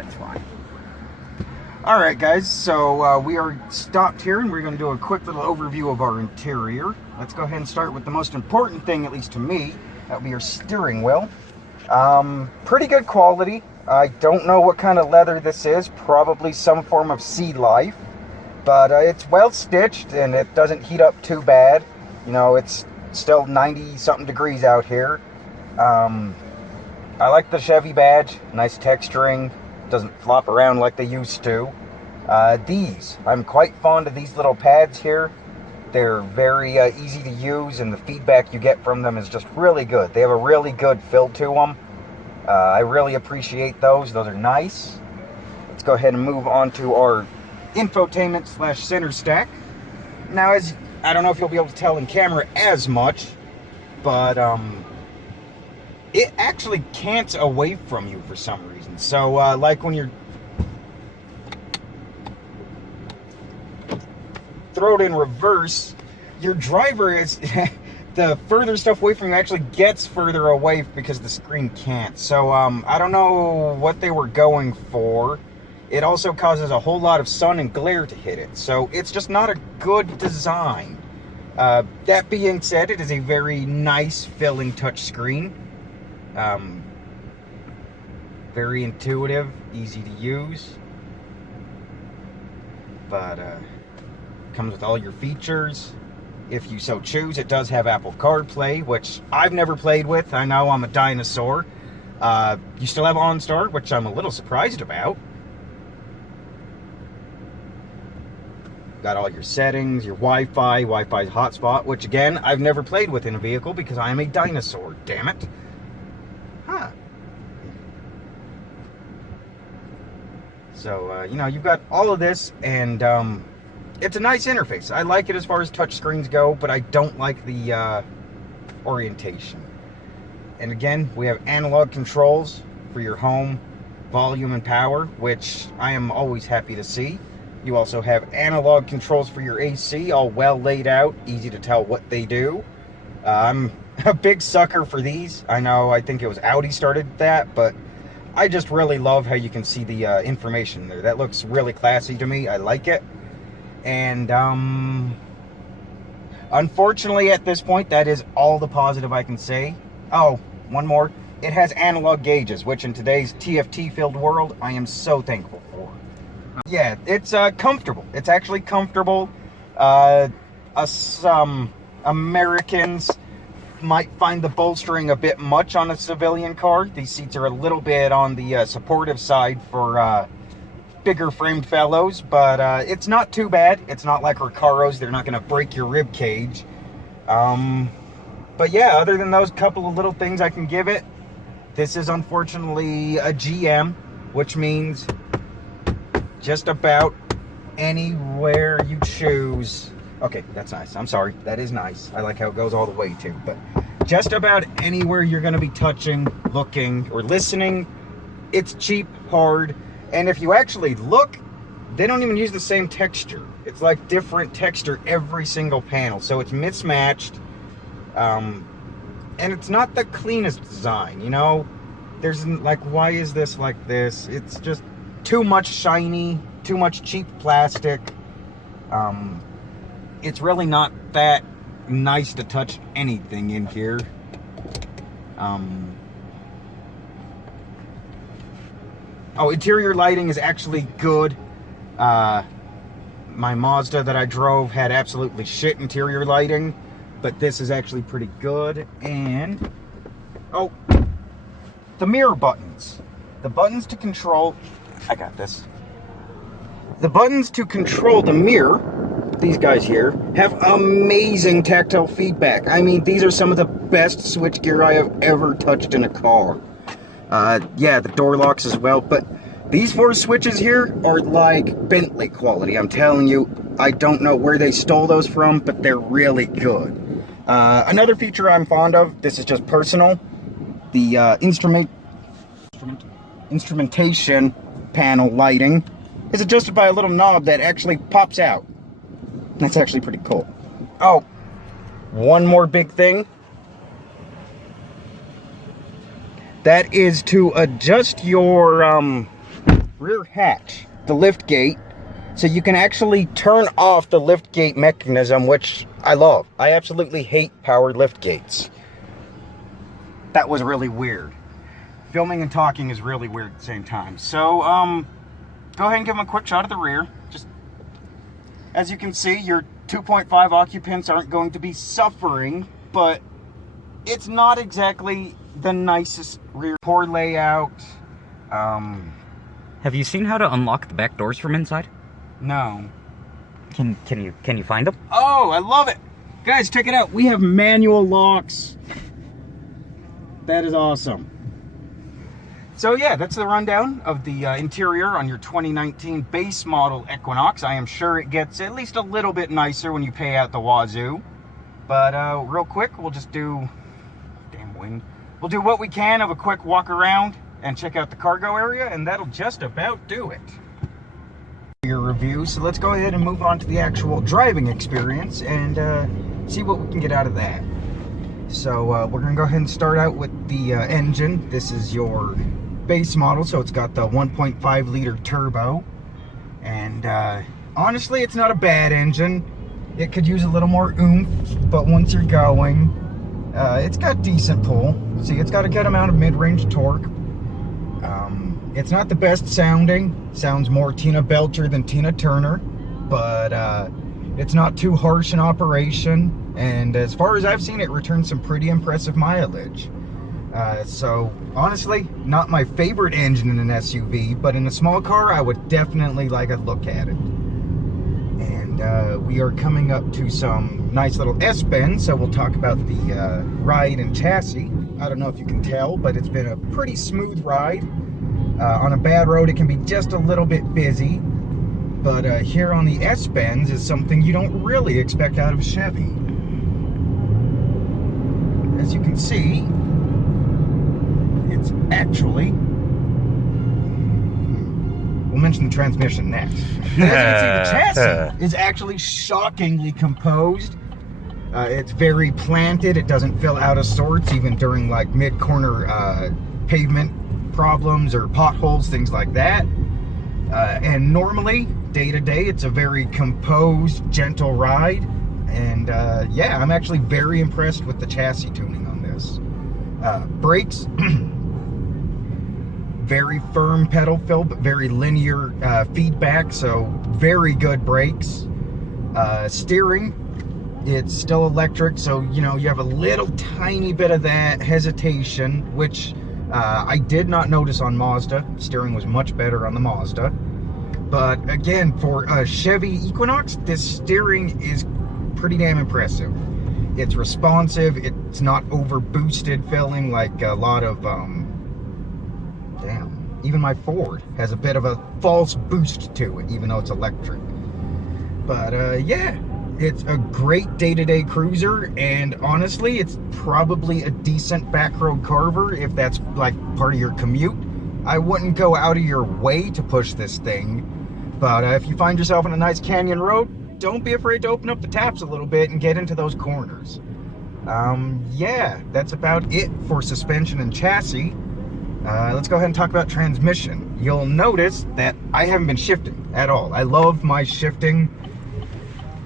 It's fine. Alright guys, so we are stopped here and we're going to do a quick little overview of our interior. Let's go ahead and start with the most important thing, at least to me. That would be our steering wheel. Pretty good quality. I don't know what kind of leather this is. Probably some form of sea life. But it's well stitched and it doesn't heat up too bad. You know, it's still 90 something degrees out here. I like the Chevy badge. Nice texturing. Doesn't flop around like they used to. I'm quite fond of these little pads here. They're very easy to use, and the feedback you get from them is just really good. They have a really good feel to them. I really appreciate those. Those are nice. Let's go ahead and move on to our infotainment / center stack. Now, as I don't know if you'll be able to tell in camera as much, but it actually cants away from you for some reason. So, like when you're throw it in reverse, your driver is the further stuff away from you actually gets further away because the screen can't. So, I don't know what they were going for. It also causes a whole lot of sun and glare to hit it. So, it's just not a good design. That being said, it is a very nice, filling touchscreen. Very intuitive, easy to use, but comes with all your features if you so choose. It does have Apple CarPlay, which I've never played with. I know I'm a dinosaur. You still have OnStar, which I'm a little surprised about. Got all your settings, your Wi-Fi hotspot, which again, I've never played with in a vehicle because I am a dinosaur, damn it. Huh. So, you know, you've got all of this, and it's a nice interface. I like it as far as touchscreens go, but I don't like the orientation. And again, we have analog controls for your home, volume, and power, which I am always happy to see. You also have analog controls for your AC, all well laid out, easy to tell what they do. I'm a big sucker for these. I think it was Audi started that, but I just really love how you can see the information there. That looks really classy to me. I like it. And unfortunately at this point, that is all the positive I can say. Oh, one more. It has analog gauges, which in today's TFT-filled world, I am so thankful for. Yeah, it's comfortable. It's actually comfortable. Some Americans might find the bolstering a bit much on a civilian car. These seats are a little bit on the supportive side for bigger framed fellows, but it's not too bad. It's not like Recaros. They're not going to break your rib cage. But yeah, other than those couple of little things I can give it, this is unfortunately a GM, which means just about anywhere you choose. Okay, that's nice. I'm sorry. That is nice. I like how it goes all the way too. But just about anywhere you're going to be touching, looking, or listening, it's cheap, hard. And if you actually look, they don't even use the same texture. It's like different texture every single panel. So it's mismatched. And it's not the cleanest design, you know? There's like, why is this like this? It's just too much shiny, too much cheap plastic. It's really not that nice to touch anything in here. Oh, interior lighting is actually good. My Mazda that I drove had absolutely shit interior lighting, but this is actually pretty good. And, oh, the mirror buttons. The buttons to control, I got this. The buttons to control the mirror, these guys here, have amazing tactile feedback. I mean, these are some of the best switchgear I have ever touched in a car. Yeah, the door locks as well, but these 4 switches here are like Bentley quality. I'm telling you, I don't know where they stole those from, but they're really good. Another feature I'm fond of, this is just personal, the instrumentation panel lighting is adjusted by a little knob that actually pops out. That's actually pretty cool. Oh, one more big thing. That is to adjust your rear hatch, the lift gate, so you can actually turn off the lift gate mechanism, which I love. I absolutely hate powered lift gates. That was really weird. Filming and talking is really weird at the same time. So, go ahead and give them a quick shot of the rear. Just, as you can see, your 2.5 occupants aren't going to be suffering, but it's not exactly the nicest rear. Poor layout. Have you seen how to unlock the back doors from inside? No. Can you find them? Oh, I love it. Guys, check it out. We have manual locks. That is awesome. So yeah, that's the rundown of the interior on your 2019 base model Equinox. I am sure it gets at least a little bit nicer when you pay out the wazoo. But real quick, we'll just do, damn wind. We'll do what we can of a quick walk around and check out the cargo area, and that'll just about do it. Your review. So let's go ahead and move on to the actual driving experience and see what we can get out of that. So we're gonna go ahead and start out with the engine. This is your base model, so it's got the 1.5 liter turbo, and honestly, it's not a bad engine. It could use a little more oomph, but once you're going, it's got decent pull. See, it's got a good amount of mid-range torque. It's not the best sounding. Sounds more Tina Belcher than Tina Turner, but it's not too harsh in operation. And as far as I've seen, it returns some pretty impressive mileage. So honestly, not my favorite engine in an SUV, but in a small car, I would definitely like a look at it. And we are coming up to some nice little S-bends, so we'll talk about the ride and chassis. I don't know if you can tell, but it's been a pretty smooth ride. On a bad road, it can be just a little bit busy, but here on the S-bends is something you don't really expect out of a Chevy. As you can see, it's actually, we'll mention the transmission next. As you can see, the chassis is actually shockingly composed. It's very planted. It doesn't feel out of sorts even during like mid-corner pavement problems or potholes, things like that. And normally, day to day, it's a very composed, gentle ride. And yeah, I'm actually very impressed with the chassis tuning on this. Brakes, very firm pedal fill, but very linear feedback, so very good brakes. Steering, it's still electric, so you know, you have a little tiny bit of that hesitation, which I did not notice on Mazda. Steering was much better on the Mazda. But again, for a Chevy Equinox, this steering is pretty damn impressive. It's responsive, it's not over boosted feeling like a lot of, even my Ford has a bit of a false boost to it, even though it's electric. But yeah, it's a great day-to-day cruiser, and honestly, it's probably a decent back road carver if that's like part of your commute. I wouldn't go out of your way to push this thing, but if you find yourself on a nice canyon road, don't be afraid to open up the taps a little bit and get into those corners. Yeah, that's about it for suspension and chassis. Let's go ahead and talk about transmission. You'll notice that I haven't been shifting at all. I love my shifting.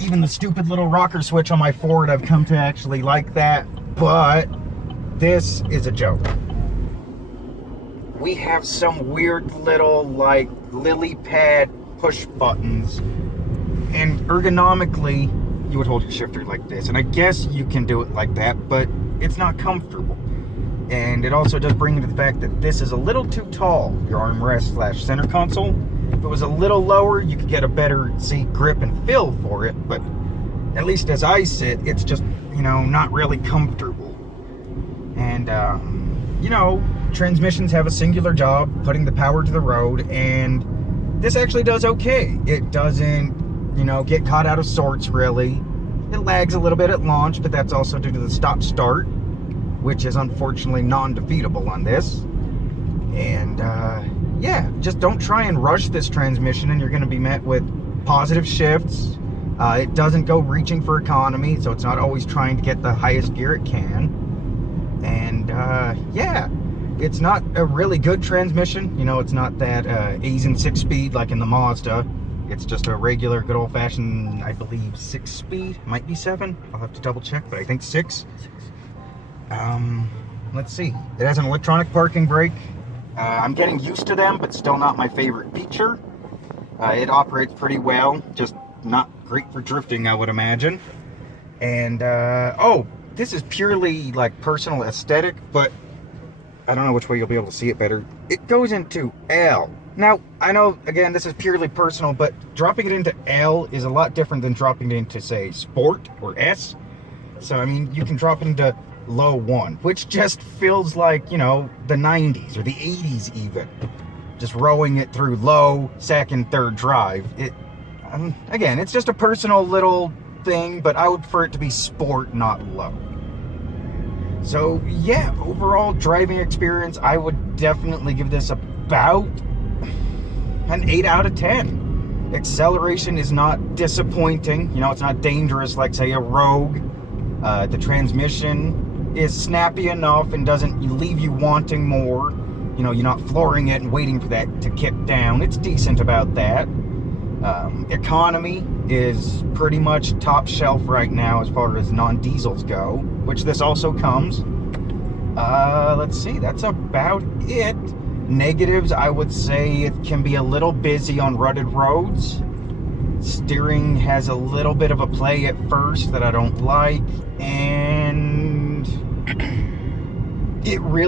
Even the stupid little rocker switch on my Ford, I've come to actually like that, but this is a joke. We have some weird little like lily pad push buttons, and ergonomically you would hold your shifter like this, and I guess you can do it like that, but it's not comfortable. And it also does bring into the fact that this is a little too tall, your armrest / center console. If it was a little lower, you could get a better seat grip and feel for it, but at least as I sit, it's just, you know, not really comfortable. And, you know, transmissions have a singular job, putting the power to the road, and this actually does okay. It doesn't, you know, get caught out of sorts, really. It lags a little bit at launch, but that's also due to the stop-start, which is unfortunately non-defeatable on this. And, yeah, just don't try and rush this transmission and you're going to be met with positive shifts. It doesn't go reaching for economy, so it's not always trying to get the highest gear it can. And, yeah, it's not a really good transmission. You know, it's not that Asian 6-speed like in the Mazda. It's just a regular, good old-fashioned, I believe, 6-speed. Might be 7. I'll have to double check, but I think 6. Let's see. It has an electronic parking brake. I'm getting used to them, but still not my favorite feature. It operates pretty well, just not great for drifting, I would imagine. And, oh, this is purely, like, personal aesthetic, but I don't know which way you'll be able to see it better. It goes into L. Now, I know, again, this is purely personal, but dropping it into L is a lot different than dropping it into, say, Sport or S. So, I mean, you can drop it into low 1, which just feels like, you know, the 90s or the 80s even. Just rowing it through low, second, third drive. Again, it's just a personal little thing, but I would prefer it to be Sport, not low. So, yeah, overall driving experience, I would definitely give this about an 8 out of 10. Acceleration is not disappointing. You know, it's not dangerous like, say, a Rogue. The transmission is snappy enough and doesn't leave you wanting more. You know, you're not flooring it and waiting for that to kick down. It's decent about that. Economy is pretty much top shelf right now as far as non-diesels go, which this also comes. Let's see, that's about it. Negatives, I would say it can be a little busy on rutted roads. Steering has a little bit of a play at first that I don't like, and it really